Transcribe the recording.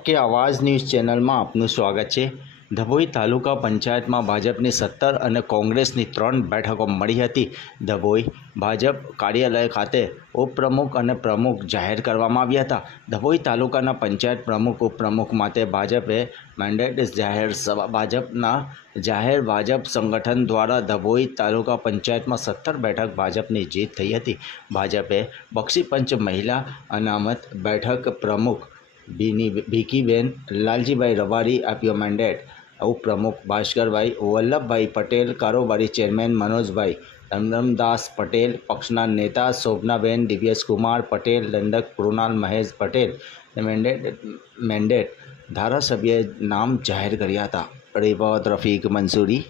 सबके आवाज़ news channel में आपનું સ્વાગત છે। ધભોઈ તાલુકા પંચાયતમાં ભાજપની 17 અને કોંગ્રેસની 3 બેઠકો મળી હતી। ધભોઈ ભાજપ કાર્યાલય ખાતે ઉપપ્રમુખ અને પ્રમુખ જાહેર કરવામાં આવ્યા હતા। ધભોઈ તાલુકાના પંચાયત પ્રમુખ ઉપપ્રમુખ માટે ભાજપે મેન્ડેટ જાહેર ભાજપના ભાજપ સંગઠન દ્વારા ધભોઈ તાલુકા પંચાયતમાં 17 બેઠક ભાજપની જીત થઈ હતી। ભાજપે બક્ષીપંચ મહિલા અનામત બેઠક પ્રમુખ ભીખીબેન લાલજીભાઈ રબારી આપ્યો મેન્ડેટ। ઉપપ્રમુખ ભાસ્કરભાઈ વલ્લભભાઈ પટેલ, કારોબારી ચેરમેન મનોજભાઈ ધમદાસ પટેલ, પક્ષના નેતા શોભનાબેન દિવ્યેશકુમાર પટેલ, દંડક કૃણાલ મહેશ પટેલ મેન્ડેટ ધારાસભ્યએ નામ જાહેર કર્યા હતા। રિપોર્ટ રફીક મંસૂરી।